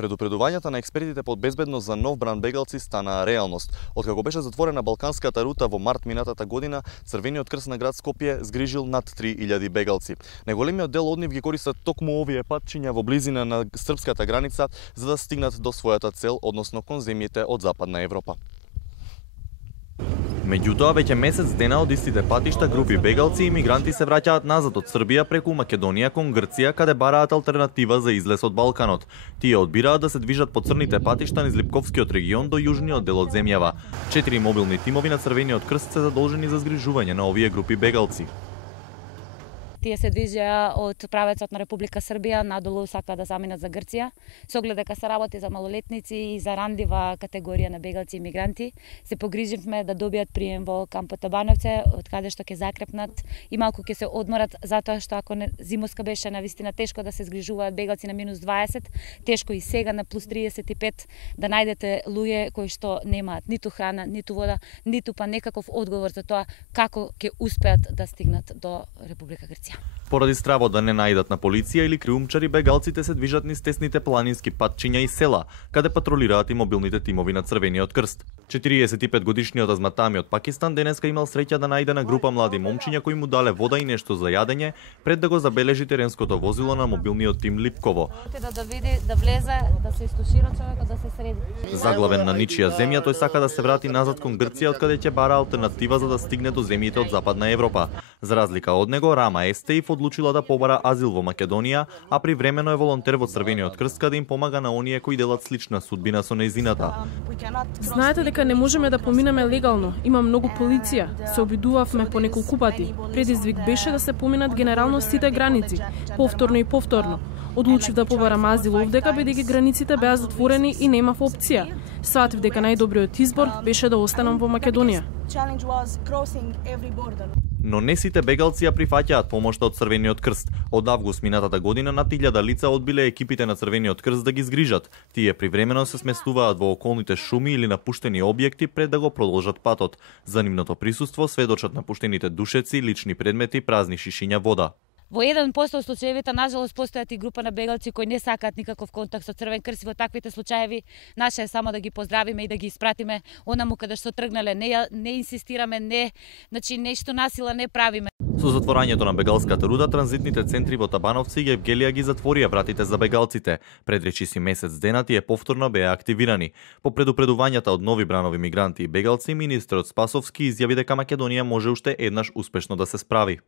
Предупредувањата на експертите под безбедност за нов бран бегалци стана реалност. Откако беше затворена балканската рута во март минатата година, Црвениот крст на град Скопје згрижил над 3000 бегалци. Најголемиот дел од нив ги користат токму овие патчиња во близина на српската граница за да стигнат до својата цел, односно кон земјите од Западна Европа. Меѓутоа, веќе месец дена од истите патишта групи бегалци и мигранти се враќаат назад од Србија преку Македонија кон Грција, каде бараат алтернатива за излез од Балканот. Тие одбираат да се движат по црните патишта низ Липковскиот регион до јужниот дел од земјава. 4 мобилни тимови на Црвениот крст се задолжени за згрижување на овие групи бегалци. Тие се движеа од правецот на Република Србија надолу, сакаат да заминат за Грција. Со оглед дека се работи за малолетници и за рандива категорија на бегалци и мигранти, се погриживме да добијат прием во кампот Табановце, од каде што ќе закрепнат и малку ќе се одморат, затоа што ако зимоска беше навистина тешко да се згрижуваат бегалци на -20, тешко и сега на +35 да најдете луѓе кои што немаат ниту храна, ниту вода, ниту па некаков одговор за тоа како ќе успеат да стигнат до Република Грција. Поради стравот да не најдат на полиција или криумчари, бегалците се движат низ тесните планински патчиња и села, каде патролираат и мобилните тимови на Црвениот крст. 45-годишниот Азматами од Пакистан денеска имал среќа да најде на група млади момчиња кои му дале вода и нешто за јадење пред да го забележи теренското возило на мобилниот тим Липково. Да види, да влезе, да се истушира човекот, да се среди. Заглавен на ничија земја, тој сака да се врати назад кон Грција, од каде ќе бара алтернатива за да стигне до земјите од Западна Европа. За разлика од него, Рама Естеев одлучила да побара азил во Македонија, а привремено е волонтер во Црвениот крст каде им помага на оние кои делат слична судбина со нејзината. Знаете дека не можеме да поминеме легално. Има многу полиција. Се обидувавме по неколку пати. Предизвик беше да се поминат генерално сите граници, повторно и повторно. Одлучив да побарам азил овдека, бидејќи границите беа затворени и немав опција. Сватив дека најдобриот избор беше да останам во Македонија. Но не сите бегалци ја прифаќаат помошта од Црвениот крст. Од август минатата година над 1000 лица одбиле екипите на Црвениот крст да ги згрижат. Тие привремено се сместуваат во околните шуми или напуштени објекти пред да го продолжат патот. За нивното присуство сведочат напуштените душеци, лични предмети, празни шишиња вода. Во 1% од случаевите, нажалост, постојат и група на бегалци кои не сакаат никаков контакт со Црвен крст. Во таквите случаеви наше е само да ги поздравиме и да ги испратиме онаму каде што тргнале. Не инсистираме, нешто насила не правиме. Со затворањето на бегалската рута, транзитните центри во Табановци и Евгелија ги затворија вратите за бегалците. Пред речиси месец дена тие повторно беа активирани. По предупредувањата од нови бранови мигранти и бегалци, министерот Спасовски изјави дека Македонија може уште еднаш успешно да се справи.